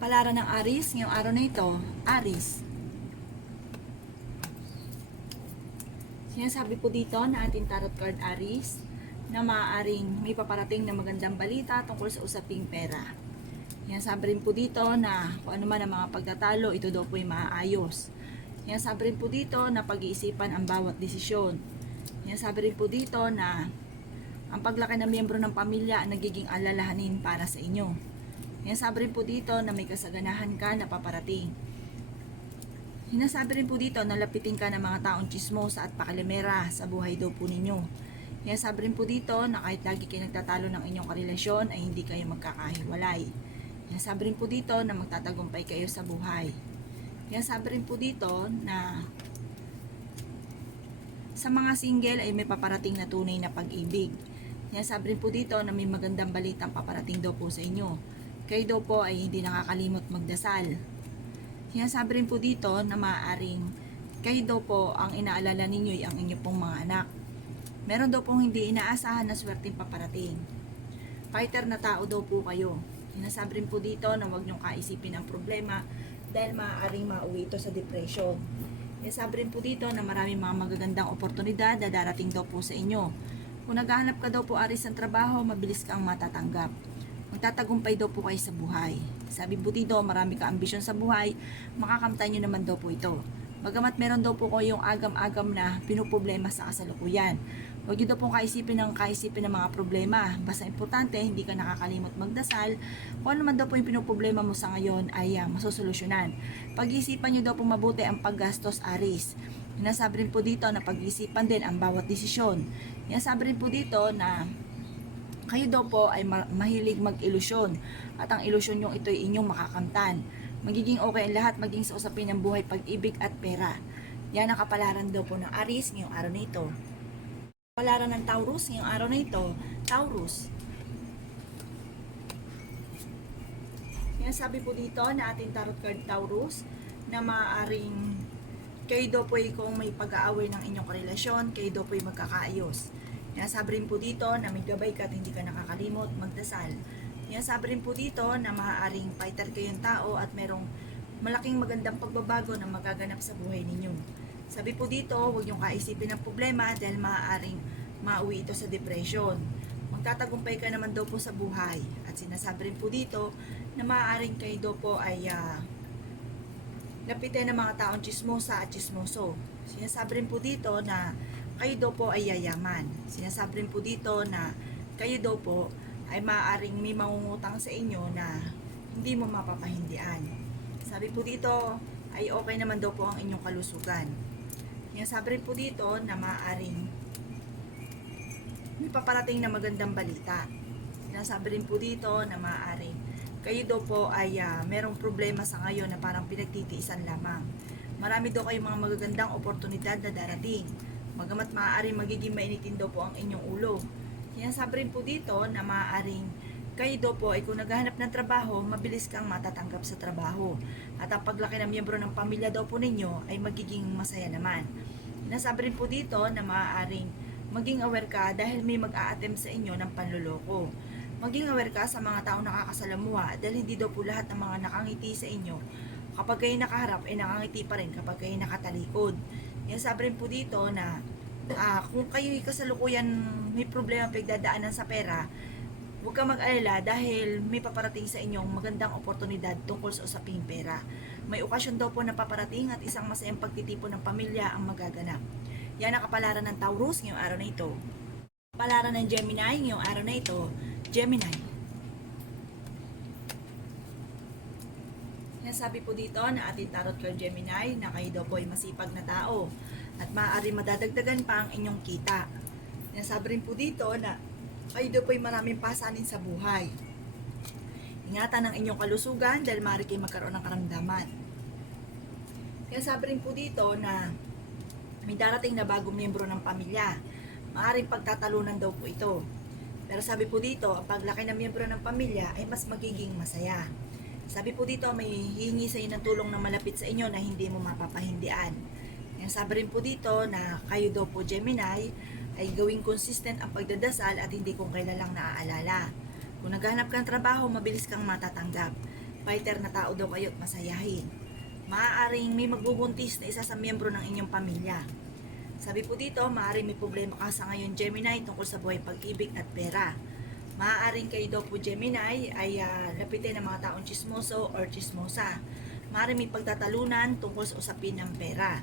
Palaran ng Aris, ngayong araw na ito, Aris. Sinasabi po dito na ating tarot card Aris na maaaring may paparating na magandang balita tungkol sa usaping pera. Sinasabi rin po dito na kung ano man ang mga pagtatalo, ito daw po ay maaayos. Sinasabi rin po dito na pag-iisipan ang bawat desisyon. Sinasabi rin po dito na ang paglaki ng miyembro ng pamilya ang nagiging alalahanin para sa inyo. Sinasabi rin po dito na may kasaganahan ka na paparating. Sinasabi rin po dito na lapitin ka ng mga taong chismosa at pakilimera sa buhay daw po ninyo. Sinasabi rin po dito na kahit lagi kayo nagtatalo ng inyong karelasyon ay hindi kayo magkakahiwalay. Sinasabi rin po dito na magtatagumpay kayo sa buhay. Sinasabi rin po dito na sa mga single ay may paparating na tunay na pag-ibig. Sinasabi rin po dito na may magandang balitang paparating daw po sa inyo. Kayo daw po ay hindi nakakalimot magdasal. Sinasabi rin po dito na maaaring kayo daw po ang inaalala ninyo ay ang inyong pong mga anak. Meron daw pong hindi inaasahan na swerteng paparating. Fighter na tao daw po kayo. Sinasabi rin po dito na huwag niyong kaisipin ang problema dahil maaaring mauwi ito sa depression. Sinasabi rin po dito na maraming mga magagandang oportunidad na darating daw po sa inyo. Kung naghahanap ka daw po Aris ng trabaho, mabilis kang matatanggap. Magtatagumpay daw po kayo sa buhay. Sabi po dito, marami ka ambisyon sa buhay, makakamtan nyo naman daw po ito. Bagamat meron daw po kayong agam-agam na pinuproblema sa kasalukuyan. Huwag nyo daw po kaisipin ng mga problema. Basta importante, hindi ka nakakalimot magdasal. Kung ano man daw po yung pinuproblema mo sa ngayon ay masusolusyonan. Pag-isipan nyo daw po mabuti ang paggastos Aris. Sinasabi rin po dito na pag-isipan din ang bawat desisyon. Sinasabi rin po dito na kayo daw po ay mahilig mag-ilusyon at ang ilusyon yung ito ay inyong makakamtan. Magiging okay ang lahat maging sa usapin ng buhay, pag-ibig at pera. Yan ang kapalaran daw po ng Aris ngayong araw na ito. Kapalaran ng Taurus ngayong araw na ito, Taurus. Yan sabi po dito na ating tarot card Taurus na maaaring kayo daw po ay kung may pag-aaway ng inyong karelasyon, kayo daw po ay magkakaayos. Sinasabi rin po dito na may gabay ka at hindi ka nakakalimot magdasal. Sinasabi rin po dito na maaaring fighter kayong tao at merong malaking magandang pagbabago na magaganap sa buhay ninyo. Sabi po dito, huwag niyong kaisipin ng problema dahil maaaring mauwi ito sa depression. Magtatagumpay ka naman daw po sa buhay. At sinasabi rin po dito na maaaring kayo daw po ay lapitin ng mga taong chismosa at chismoso. Sinasabi rin po dito na kayo daw po ay yayaman. Sinasabi rin po dito na kayo daw po ay maaaring may mangungutang sa inyo na hindi mo mapapahindian. Sabi po dito ay okay naman daw po ang inyong kalusugan. Sinasabi rin po dito na maaaring may paparating na magandang balita. Sinasabi rin po dito na maaaring kayo daw po ay merong problema sa ngayon na parang pinagtitiisan lamang. Marami daw kayong mga magagandang oportunidad na darating. Magamat maaaring magiging mainitin daw po ang inyong ulo. Sinasabi rin po dito na maaaring kayo daw po ay kung naghahanap ng trabaho, mabilis kang matatanggap sa trabaho. At ang paglaki ng miyembro ng pamilya daw po ninyo ay magiging masaya naman. Sinasabi rin po dito na maaaring maging aware ka dahil may mag-a-attempt sa inyo ng panloloko. Maging aware ka sa mga taong nakakasalamuha dahil hindi daw po lahat ng mga nakangiti sa inyo kapag kayo nakaharap ay nakangiti pa rin kapag kayo nakatalikod. Sabi rin po dito na kung kayo kasalukuyan may problema pagdadaanan sa pera, huwag kang mag-alala dahil may paparating sa inyong magandang oportunidad tungkol sa usaping pera. May okasyon daw po na paparating at isang masayang pagtitipon ng pamilya ang magaganap. Yan ang kapalaran ng Taurus ngayong araw na ito. Kapalaran ng Gemini ngayong araw na ito, Gemini. Sabi po dito na ating tarot card Gemini na kayo daw po ay masipag na tao at maaari madadagdagan pa ang inyong kita. Sabi rin po dito na kayo daw po ay maraming pasanin sa buhay. Ingatan ang inyong kalusugan dahil maaari kayo magkaroon ng karamdaman. Sabi rin po dito na may darating na bagong miyembro ng pamilya. Maaaring pagtatalunan daw po ito. Pero sabi po dito, ang paglaki ng miyembro ng pamilya ay mas magiging masaya. Sabi po dito, may hihingi sa inyo ng tulong na malapit sa inyo na hindi mo mapapahindian. Sabi rin po dito na kayo daw po Gemini ay gawing consistent ang pagdadasal at hindi kung kailan lang naaalala. Kung naghanap kang trabaho, mabilis kang matatanggap. fighter na tao daw kayo at masayahin. Maaaring may magbubuntis na isa sa miyembro ng inyong pamilya. Sabi po dito, maaaring may problema ka sa ngayon Gemini tungkol sa buhay pag-ibig at pera. Maaaring kayo daw po Gemini ay lapitin ng mga taong chismoso or chismosa. Maaaring may pagtatalunan tungkol sa usapin ng pera.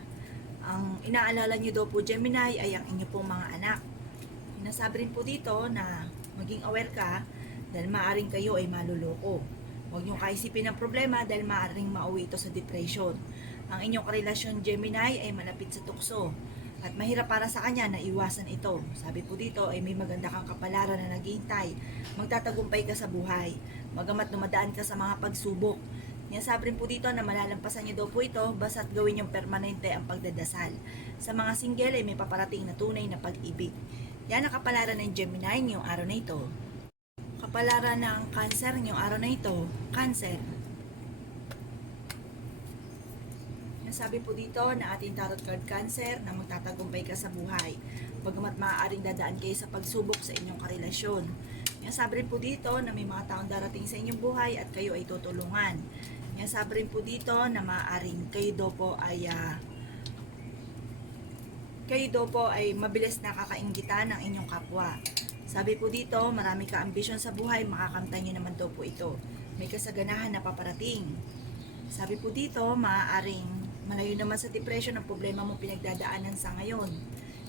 Ang inaalala nyo daw po Gemini ay ang inyo pong mga anak. Nasabi rin po dito na maging aware ka dahil maaaring kayo ay maluloko. Huwag nyo kaisipin ng problema dahil maaaring mauwi ito sa depression. Ang inyong karelasyon Gemini ay malapit sa tukso at mahirap para sa kanya na iwasan ito. Sabi po dito ay may maganda kang kapalaran na naghihintay. Magtatagumpay ka sa buhay. Magamat dumadaan ka sa mga pagsubok. Sabi rin po dito na malalampasan niyo daw po ito basta't gawin yung permanente ang pagdadasal. Sa mga single ay may paparating na tunay na pag-ibig. Yan ang kapalaran ng Gemini ngayong araw na ito. Kapalaran ng Cancer ngayong araw na ito, Cancer. Sabi po dito na ating tarot card Cancer na magtatagumpay ka sa buhay. Bagamat maaaring dadaan kayo sa pagsubok sa inyong karelasyon. Sabi rin po dito na may mga taong darating sa inyong buhay at kayo ay tutulungan. Sabi rin po dito na maaaring kayo daw po ay mabilis nakakainggitan ng inyong kapwa. Sabi po dito, marami ka ambisyon sa buhay, makakamtan nyo naman daw po ito. May kasaganahan na paparating. Sabi po dito, maaaring malayo naman sa depression ang problema mong pinagdadaanan sa ngayon.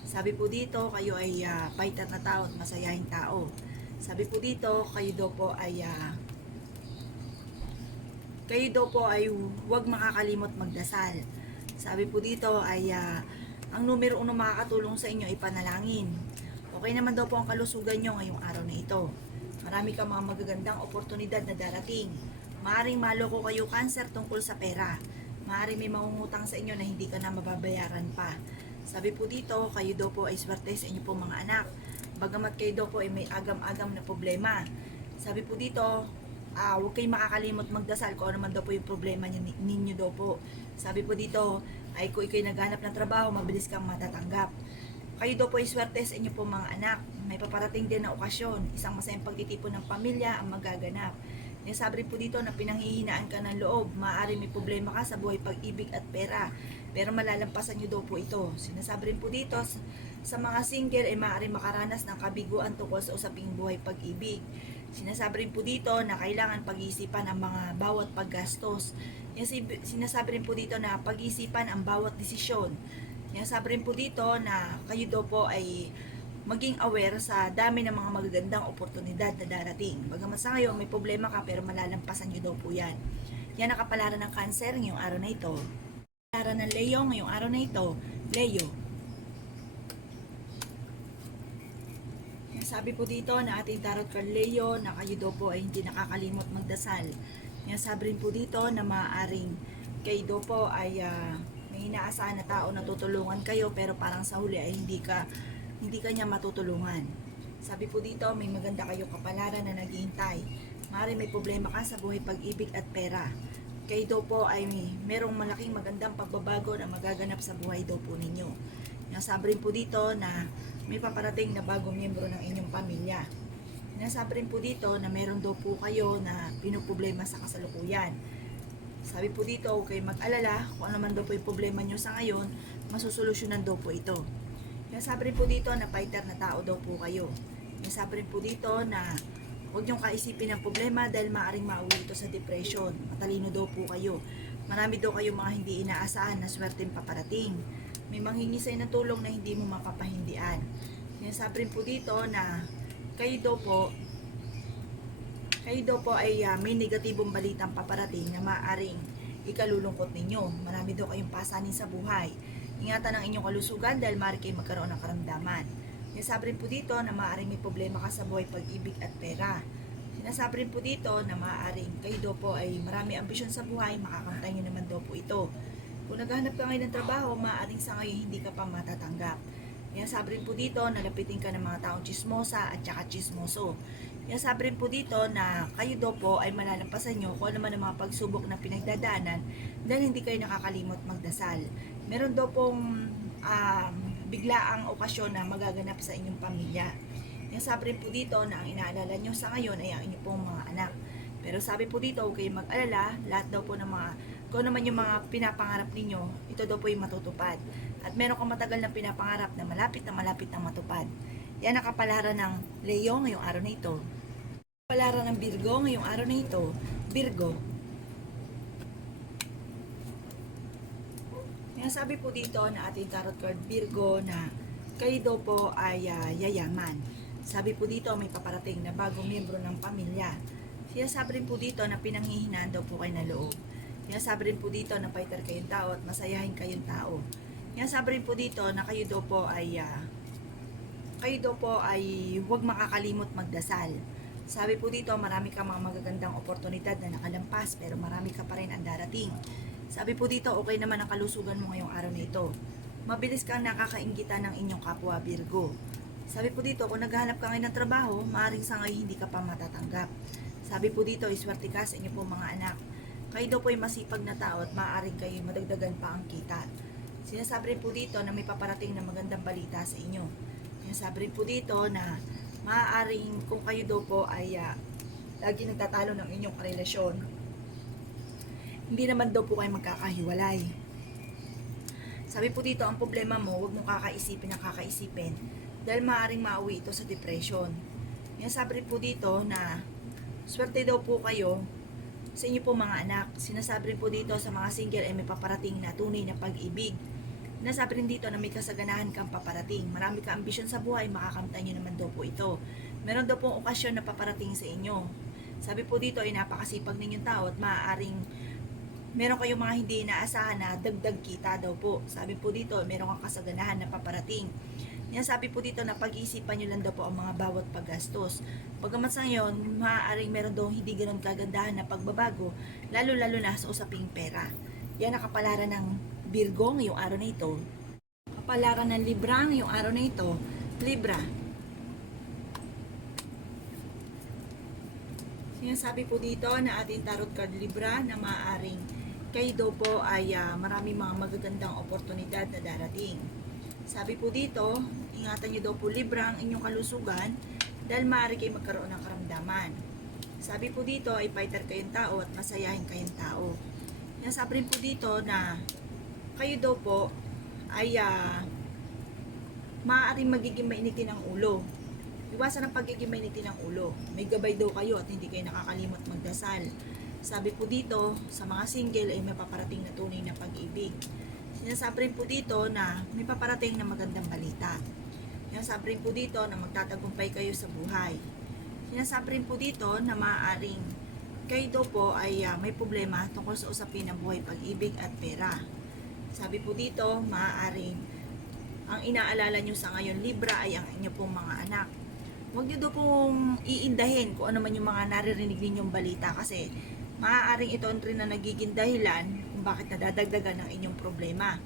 Sabi po dito, kayo ay fighter na tao at masayahing tao. Sabi po dito, kayo daw po ay huwag makakalimot magdasal. Sabi po dito ay ang numero 1 makakatulong sa inyo ay panalangin. Okay naman daw po ang kalusugan nyo ngayong araw na ito. Marami kang mga magagandang oportunidad na darating. Maaring maloko kayo Cancer tungkol sa pera. Maaring may mangungutang sa inyo na hindi ka na mababayaran pa. Sabi po dito, kayo daw po ay swerte sa inyo po mga anak. Bagamat kayo daw po ay may agam-agam na problema. Sabi po dito, huwag kayong makakalimot magdasal kung ano man daw po yung problema ninyo daw po. Sabi po dito, ay kung ikaw'y naghanap ng trabaho, mabilis kang matatanggap. Kayo daw po ay swerte sa inyo po mga anak. May paparating din na okasyon. Isang masayang pagtitipon ng pamilya ang magaganap. Sabi rin po dito na pinanghihinaan ka ng loob. Maaari may problema ka sa buhay pag-ibig at pera. Pero malalampasan nyo daw po ito. Sinasabi rin po dito sa mga single ay maaari makaranas ng kabiguan tungkol sa usaping buhay pag-ibig. Sinasabi rin po dito na kailangan pag-iisipan ang mga bawat paggastos. Sinasabi rin po dito na pag-iisipan ang bawat desisyon. Sinasabi rin po dito na kayo daw po ay maging aware sa dami ng mga magagandang oportunidad na darating. Bagamat sa ngayon may problema ka pero malalampasan nyo daw po yan. Yan ang kapalaran ng Cancer ngayong araw na ito. Kapalaran ng Leo ngayong araw na ito, Leo. Sabi po dito na ating tarot card Leo na kayo daw po ay hindi nakakalimot magdasal. Sabi rin po dito na maaaring kayo daw po ay may inaasahan na tao na tutulungan kayo pero parang sa huli ay hindi ka niya matutulungan. Sabi po dito, may maganda kayo kapalaran na naghihintay. Maaari may problema ka sa buhay pag-ibig at pera. Kayo daw po ay merong malaking magandang pagbabago na magaganap sa buhay daw po ninyo. Sabi rin po dito na may paparating na bagong miyembro ng inyong pamilya. Sabi rin po dito na meron daw po kayo na pinuproblema sa kasalukuyan. Sabi po dito, huwag kayong mag-alala kung ano man daw po yung problema nyo sa ngayon, masusolusyonan daw po ito. Sabi rin po dito na fighter na tao daw po kayo. Sabi rin po dito na huwag niyong kaisipin ang problema dahil maaaring mauwi ito sa depression. Matalino daw po kayo. Marami daw kayong mga hindi inaasahan na swerteng paparating. May manghingi sa'yo ng tulong na hindi mo mapapahindian. Sabi rin po dito na kayo daw po ay may negatibong balitang paparating na maaaring ikalulungkot ninyo. Marami daw kayong pasanin sa buhay. Ingatan ang inyong kalusugan dahil maaari kayo magkaroon ng karamdaman. Sinasabi rin po dito na maaaring may problema ka sa buhay pag-ibig at pera. Sinasabi rin po dito na maaaring kayo daw po ay marami ambisyon sa buhay, makakamtan nyo naman daw po ito. Kung naghahanap ka ngayon ng trabaho, maaaring sa ngayon hindi ka pa matatanggap. Sinasabi rin po dito na lapitin ka ng mga taong chismosa at saka chismoso. Sabi rin po dito na kayo daw po ay malalampasan nyo kung ano man ang mga pagsubok na pinagdadaanan dahil hindi kayo nakakalimot magdasal. Meron daw pong biglaang okasyon na magaganap sa inyong pamilya. Sabi rin po dito na ang inaalala nyo sa ngayon ay ang inyong pong mga anak. Pero sabi po dito, huwag kayong mag-alala, lahat daw po ng mga, kung ano man yung mga pinapangarap ninyo, ito daw po yung matutupad. At meron kang matagal na pinapangarap na malapit na matupad. Yan ang kapalaran ng Leo ngayong araw na ito. Kapalaran ng Virgo ngayong araw na ito, Virgo. Yan sabi po dito na ating tarot card Virgo na kayo daw po ay yayaman. Sabi po dito may paparating na bagong miyembro ng pamilya. Sabi rin po dito na pinanghihinaan daw po kayo na loob. Sabi rin po dito na fighter kayong tao at masayahin kayong tao. Sabi rin po dito na kayo daw po ay huwag makakalimot magdasal. Sabi po dito marami ka mga magagandang oportunidad na nakalampas pero marami ka pa rin ang darating. Sabi po dito okay naman ang kalusugan mo ngayong araw na ito. Mabilis kang nakakainggitan ng inyong kapwa Virgo. Sabi po dito kung naghahanap ka ngayon ng trabaho, maaaring sa ngayon hindi ka pa matatanggap. Sabi po dito iswerte ka sa inyo po mga anak. Kayo daw po ay masipag na tao at maaaring kayo madagdagan pa ang kita. Sinasabi rin po dito na may paparating na magandang balita sa inyo. Sinasabi rin po dito na maaaring kung kayo daw po ay lagi nagtatalo ng inyong karelasyon, hindi naman daw po kayo magkakahiwalay. Sabi po dito, ang problema mo, huwag mong kakaisipin dahil maaaring mauwi ito sa depression. Sabi rin po dito na swerte daw po kayo sa inyo po mga anak. Sinasabi rin po dito sa mga single ay may paparating na tunay na pag-ibig. Sinasabi rin dito na may kasaganahan kang paparating. Marami ka ambisyon sa buhay, makakamtan nyo naman daw po ito. Meron daw pong okasyon na paparating sa inyo. Sabi po dito ay napakasipag ninyong tao at maaaring meron kayong mga hindi inaasahan na dagdag kita daw po. Sabi po dito, meron kang kasaganahan na paparating. Sabi po dito na pag-iisipan nyo lang daw po ang mga bawat paggastos. Pagamat sa ngayon, maaaring meron daw hindi ganun kagandahan na pagbabago, lalo-lalo na sa usaping pera. Yan ang kapalaran ng Virgo ngayong araw na ito. Kapalaran ng Libra ngayong araw na ito, Libra. Sinasabi po dito na ating tarot card Libra na maaaring kayo daw po ay maraming mga magagandang oportunidad na darating. Sabi po dito, ingatan nyo daw po Libra ang inyong kalusugan dahil maaari kayo magkaroon ng karamdaman. Sabi po dito ay fighter kayong tao at masayahin kayong tao. Sabi rin po dito na kayo daw po ay maaaring magiging mainitin ang ulo. Iwasan ang pagiging mainitin ng ulo. May gabay daw kayo at hindi kayo nakakalimot magdasal. Sabi po dito, sa mga single ay may paparating na tunay na pag-ibig. Sinasabi rin po dito na may paparating na magandang balita. Sinasabi rin po dito na magtatagumpay kayo sa buhay. Sinasabi rin po dito na maaaring kayo daw po ay may problema tungkol sa usapin ng buhay, pag-ibig at pera. Sabi po dito, maaaring ang inaalala nyo sa ngayon Libra ay ang inyo pong mga anak. Huwag nyo daw pong iindahin kung ano man yung mga naririnig ninyong balita kasi maaaring ito rin na nagiging dahilan kung bakit nadadagdagan ng inyong problema.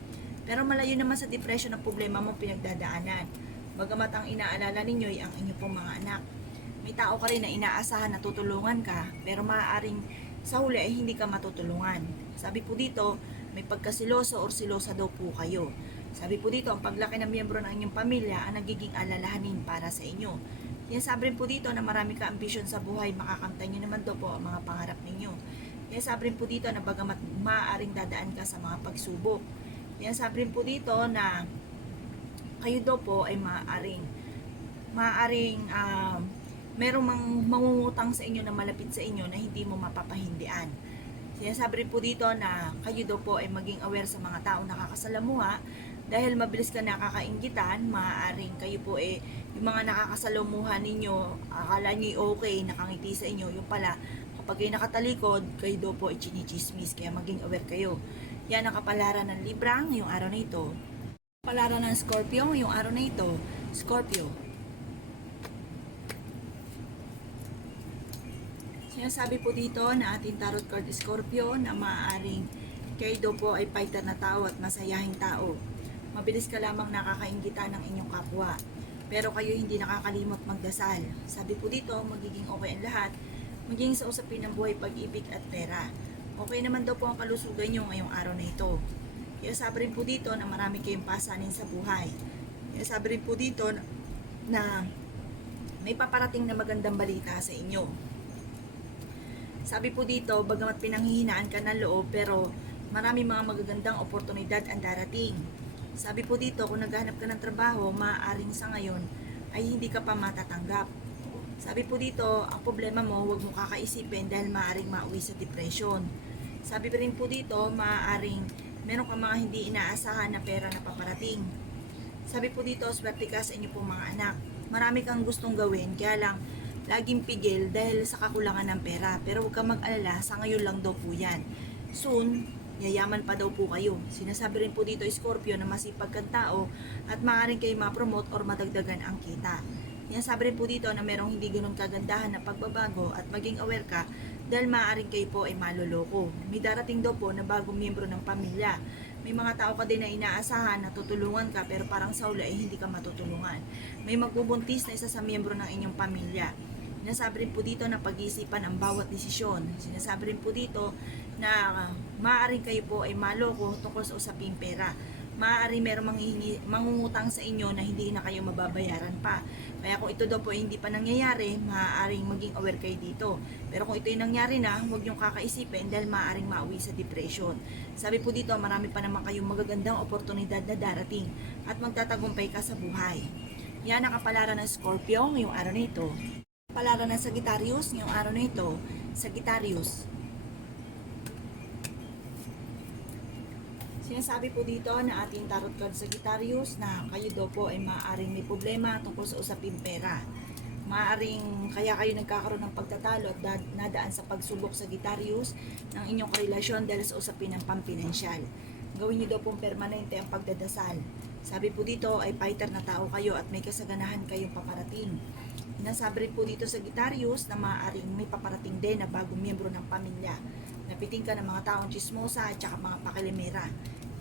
Pero malayo naman sa depression ang problema mo pinagdadaanan. Bagamat ang inaalala ninyo ay ang inyo pong mga anak. May tao ka rin na inaasahan na tutulungan ka pero maaaring sa huli ay hindi ka matutulungan. Sabi po dito, may pagkasiloso o silosa daw po kayo. Sabi po dito, ang paglaki ng miyembro ng inyong pamilya ang nagiging alalahanin para sa inyo. Sabi rin po dito na marami ka ambisyon sa buhay, makakamtan nyo naman daw po ang mga pangarap ninyo. Sabi rin po dito na bagamat maaaring dadaan ka sa mga pagsubok. Sabi rin po dito na kayo daw po ay maaaring merong mangungutang sa inyo na malapit sa inyo na hindi mo mapapahindian. Sinasabi rin po dito na kayo daw po ay maging aware sa mga taong nakakasalamuha dahil mabilis ka nakakainggitan, maaaring kayo po yung mga nakakasalamuha ninyo, akala nyo okay, nakangiti sa inyo, yung pala, kapag kayo nakatalikod, kayo daw po ay chinichismis, kaya maging aware kayo. Yan ang kapalaran ng Libra ngayong araw na ito. Kapalaran ng Scorpio ngayong araw na ito, Scorpio. Sinasabi po dito na ating tarot card Scorpio na maaaring kayo daw po ay fighter na tao at masayahing tao. Mabilis ka lamang nakakainggitan ng inyong kapwa. Pero kayo hindi nakakalimot magdasal. Sabi po dito, magiging okay ang lahat. Magiging sa usapin ng buhay, pag-ibig at pera. Okay naman daw po ang kalusugan nyo ngayong araw na ito. Kaya sabi rin po dito na marami kayong pasanin sa buhay. Kaya sabi rin po dito na may paparating na magandang balita sa inyo. Sabi po dito, bagamat pinanghihinaan ka ng loob, pero marami mga magagandang oportunidad ang darating. Sabi po dito, kung naghahanap ka ng trabaho, maaaring sa ngayon ay hindi ka pa matatanggap. Sabi po dito, ang problema mo, huwag mo kakaisipin dahil maaaring mauwi sa depression. Sabi pa rin po dito, maaaring meron ka mga hindi inaasahan na pera na paparating. Sabi po dito, swerte ka sa inyo pong mga anak. Marami kang gustong gawin, kaya lang laging pigil dahil sa kakulangan ng pera. Pero huwag kang mag-alala, sa ngayon lang daw po yan. Soon, yayaman pa daw po kayo. Sinasabi rin po dito, Scorpio, na masipag kang tao at maaaring kayo ma-promote or madagdagan ang kita. Sinasabi rin po dito na merong hindi ganun kagandahan na pagbabago at maging aware ka dahil maaaring kayo po ay maloloko. May darating daw po na bagong miyembro ng pamilya. May mga tao ka din na inaasahan na tutulungan ka pero parang sa ula ay hindi ka matutulungan. May magbubuntis na isa sa miyembro ng inyong pamilya. Sinasabi rin po dito na pag-iisipan ang bawat desisyon. Sinasabi rin po dito na maaaring kayo po ay maloko tungkol sa usaping pera. Maaaring merong mangungutang sa inyo na hindi na kayo mababayaran pa. Kaya kung ito daw po ay hindi pa nangyayari, maaaring maging aware kayo dito. Pero kung ito ay nangyari na, huwag niyong kakaisipin dahil maaaring mauwi sa depression. Sabi po dito, marami pa naman kayong magagandang oportunidad na darating at magtatagumpay ka sa buhay. Yan ang kapalaran ng Scorpio ngayong araw na ito. Kapalaran ng Sagittarius ngayong araw na ito. Sagittarius. Sinasabi po dito na ating tarot card Sagittarius na kayo daw po ay maaaring may problema tungkol sa usaping pera. Maaaring kaya kayo nagkakaroon ng pagtatalo at nadaan sa pagsubok Sagittarius ng inyong karelasyon dahil sa usapin ng pampinansyal. Gawin niyo daw pong permanente ang pagdadasal. Sabi po dito ay fighter na tao kayo at may kasaganahan kayong paparating. Sinasabi rin po dito Sagittarius na maaaring may paparating din na bagong miyembro ng pamilya. Napiting ka ng mga taong chismosa at saka mga pakilimera.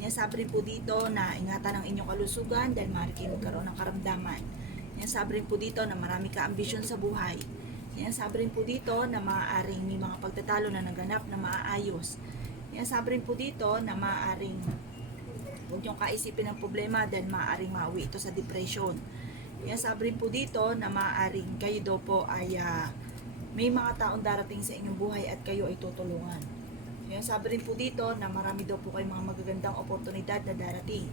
Sinasabi rin po dito na ingatan ang inyong kalusugan dahil maaari kayo magkaroon ng karamdaman. Sinasabi rin po dito na marami ka ambisyon sa buhay. Sinasabi rin po dito na maaaring may mga pagtatalo na naganap na maaayos. Sinasabi rin po dito na maaaring huwag niyong kaisipin ng problema dahil maaaring mauwi ito sa depression. Sinasabi rin po dito na maaaring kayo daw po ay may mga taong darating sa inyong buhay at kayo ay tutulungan. Kaya sabi rin po dito na marami daw po kayong mga magagandang oportunidad na darating.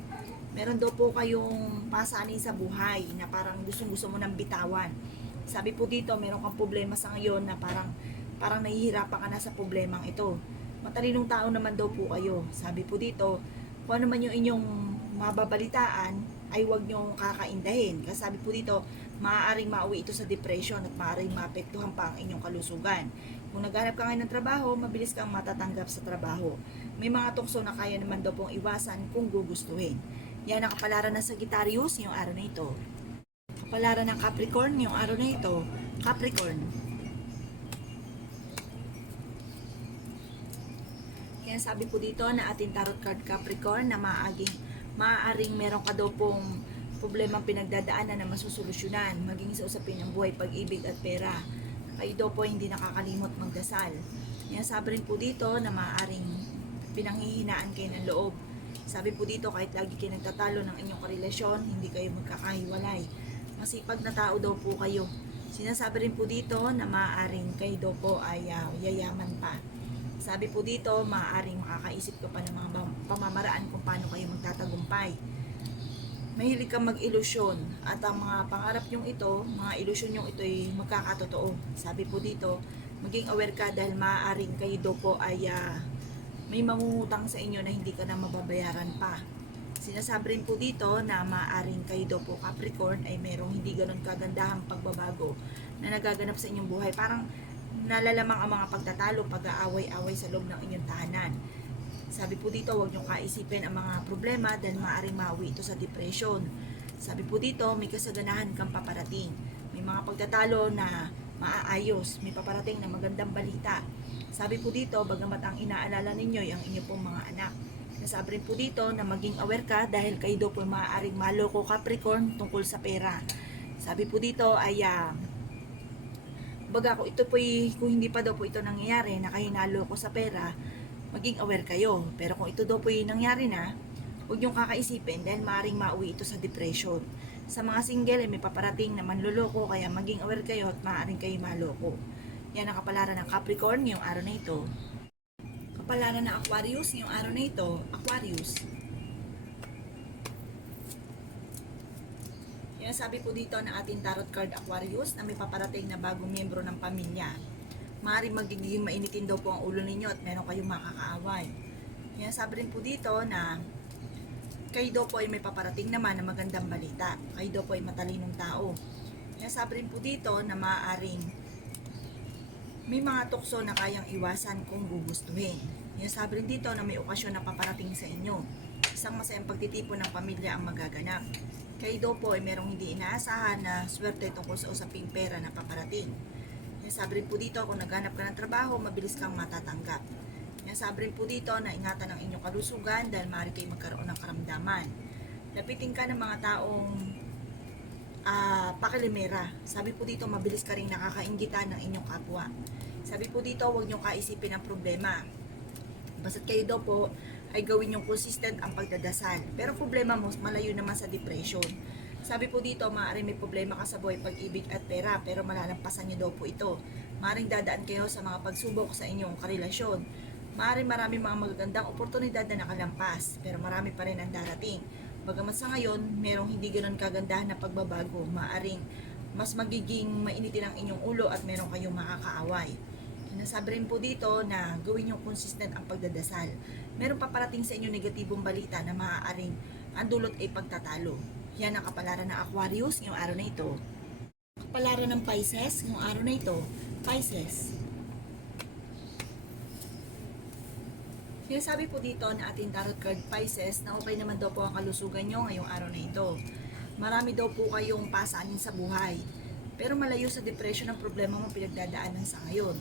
Meron daw po kayong pasanin sa buhay na parang gustong-gusto mo nang bitawan. Sabi po dito, meron kang problema sa ngayon na parang nahihirapan ka na sa problemang ito. Matalinong tao naman daw po kayo. Sabi po dito, kung ano man yung inyong mababalitaan, ay huwag nyo kakaindahin. Kasi sabi po dito, maaaring mauwi ito sa depression at maaaring maapektuhan pa ang inyong kalusugan. Kung naghanap ka ngayon ng trabaho, mabilis kang matatanggap sa trabaho. May mga tukso na kaya naman daw pong iwasan kung gugustuhin. Yan ang kapalaran ng Sagittarius ngayong araw na ito. Kapalaran ng Capricorn ngayong araw na ito. Capricorn. Kaya sabi po dito na ating tarot card Capricorn na maaaring meron ka daw pong problemang pinagdadaanan na masusolusyonan, maging sa usapin ng buhay, pag-ibig at pera. Kayo daw po hindi nakakalimot magdasal. Yan sabi rin po dito na maaaring pinanghihinaan kayo ng loob. Sabi po dito kahit lagi kayo nagtatalo ng inyong karelasyon, hindi kayo magkakahiwalay. Masipag na tao daw po kayo. Sinasabi rin po dito na maaaring kayo daw po ay yayaman pa. Sabi po dito, maaaring makakaisip ka pa ng mga pamamaraan kung paano kayo magtatagumpay. Mahilig kang mag-ilusyon at ang mga pangarap nyong ito, mga ilusyon nyong ito ay magkakatotoo. Sabi po dito, maging aware ka dahil maaaring kayo daw po ay may mangungutang sa inyo na hindi ka na mababayaran pa. Sinasabi rin po dito na maaaring kayo daw po Capricorn ay merong hindi ganun kagandahang pagbabago na nagaganap sa inyong buhay. Parang nalalamang ang mga pagtatalo, pag-aaway-away sa loob ng inyong tahanan. Sabi po dito, huwag niyong kaisipin ang mga problema dahil maaaring mauwi ito sa depression. Sabi po dito, may kasaganahan kang paparating. May mga pagtatalo na maaayos, may paparating na magandang balita. Sabi po dito, bagamat ang inaalala ninyo ay ang inyo pong mga anak. Nasabi rin po dito na maging aware ka dahil kayo daw po maaaring maloko Capricorn tungkol sa pera. Sabi po dito ay baga kung hindi pa daw po ito nangyayari na kayo naloko sa pera, maging aware kayo. Pero kung ito daw po yung nangyari na, huwag niyong kakaisipin dahil maaaring mauwi ito sa depression. Sa mga single, may paparating na manloloko, kaya maging aware kayo at maaaring kayo maloko. Yan ang kapalaran ng Capricorn ngayong araw na ito. Kapalaran ng Aquarius ngayong araw na ito, Aquarius. Yan sabi po dito ng ating tarot card Aquarius na may paparating na bagong miyembro ng pamilya. Maaaring magiging mainitin daw po ang ulo ninyo at meron kayong makakaaway. Yan sabi rin po dito na kayo daw po ay may paparating naman na magandang balita. Kayo daw po ay matalinong tao. Yan sabi rin po dito na maaaring may mga tukso na kayang iwasan kung gugustuhin. Yan sabi rin dito na may okasyon na paparating sa inyo. Isang masayang pagtitipon ng pamilya ang magaganap. Kayo daw po ay merong hindi inaasahan na swerte tungkol sa usaping pera na paparating. Yan sabi rin po dito kung naghanap ka ng trabaho, mabilis kang matatanggap. Yan sabi rin po dito na ingatan ang inyong kalusugan dahil maaari kayo magkaroon ng karamdaman. Lapitin ka ng mga taong pakilimera. Sabi po dito mabilis ka rin nakakainggitan ng inyong kapwa. Sabi po dito huwag nyo kaisipin ang problema. Basta't kayo daw po ay gawin yung consistent ang pagdadasal. Pero problema mo, malayo naman sa depression. Sabi po dito, maaaring may problema ka sa buhay, pag-ibig at pera, pero malalampasan nyo daw po ito. Maaaring dadaan kayo sa mga pagsubok sa inyong karelasyon. Maaaring marami mga magagandang oportunidad na nakalampas, pero marami pa rin ang darating. Bagamat sa ngayon, merong hindi ganoon kagandahan na pagbabago, maaaring mas magiging mainitin ang inyong ulo at meron kayong makakaaway. Nasabi rin po dito na gawin yung consistent ang pagdadasal. Meron paparating sa inyo negatibong balita na maaaring ang dulot ay pagtatalo. Yan ang kapalaran ng Aquarius ngayong araw na ito. Kapalaran ng Pisces ngayong araw na ito, Pisces. Sinasabi po dito na ating tarot card Pisces na okay naman daw po ang kalusugan nyo ngayong araw na ito. Marami daw po kayong pasanin sa buhay. Pero malayo sa depression ang problema mo pinagdadaanan sa ngayon.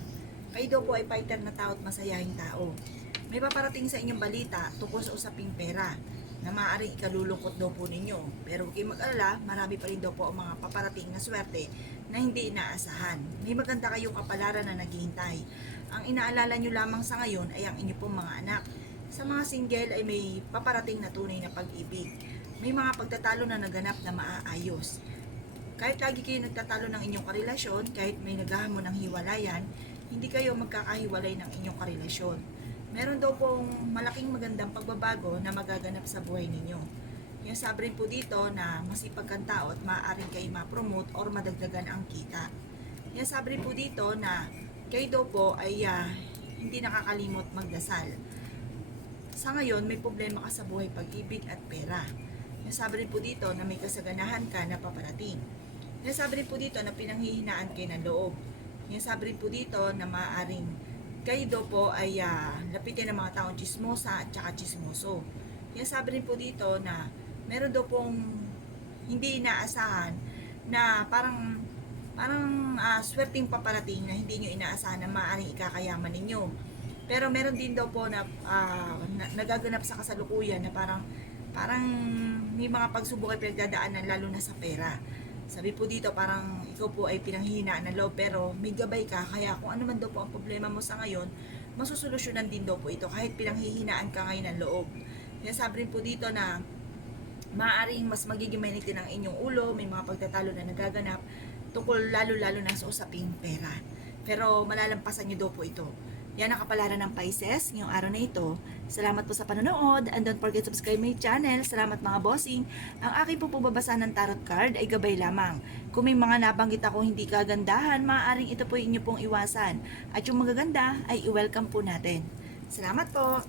Kayo daw po ay fighter na tao at masayahing tao. May paparating sa inyong balita tungkol sa usaping pera na maaaring ikalulungkot daw po ninyo. Pero huwag kayong mag-alala, marami pa rin daw po ang mga paparating na swerte na hindi inaasahan. May maganda kayong kapalaran na naghihintay. Ang inaalala nyo lamang sa ngayon ay ang inyo pong mga anak. Sa mga single ay may paparating na tunay na pag-ibig. May mga pagtatalo na naganap na maaayos. Kahit lagi kayo nagtatalo ng inyong karelasyon, kahit may naghahamon ng hiwalayan, hindi kayo magkakahiwalay ng inyong karelasyon. Meron daw pong malaking magandang pagbabago na magaganap sa buhay ninyo. Yung sabi rin po dito na masipag kang tao at maaaring kayo ma-promote or madagdagan ang kita. Yung sabi rin po dito na kayo daw po ay hindi nakakalimot magdasal. Sa ngayon, may problema ka sa buhay, pag-ibig at pera. Yung sabi rin po dito na may kasaganahan ka na paparating. Yung sabi rin po dito na pinanghihinaan kayo ng loob. Yung sabi rin po dito na maaaring kayo daw po ay lapitin ng mga taong chismosa at saka chismoso. Yung sabi rin po dito na meron daw pong hindi inaasahan na parang swerteng paparating na hindi nyo inaasahan na maaaring ikakayaman ninyo. Pero meron din daw po na nagaganap sa kasalukuyan na parang may mga pagsubok ay pinagdadaanan lalo na sa pera. Sabi po dito parang ikaw po ay pinanghihinaan ng loob pero may gabay ka kaya kung ano man daw po ang problema mo sa ngayon, masusolusyonan din daw po ito kahit pinanghihinaan ka ngayon ng loob. Kaya sabi rin po dito na maaaring mas magiging mainitin ang inyong ulo, may mga pagtatalo na nagaganap tungkol lalo-lalo na sa usaping pera. Pero malalampasan nyo daw po ito. Yan ang kapalaran ng Pisces ngayong araw na ito. Salamat po sa panonood and don't forget to subscribe my channel. Salamat mga bossing. Ang aking po pababasa ng tarot card ay gabay lamang. Kung may mga nabanggit akong hindi kagandahan, maaaring ito po inyo pong iwasan. At yung magaganda ay i-welcome po natin. Salamat po!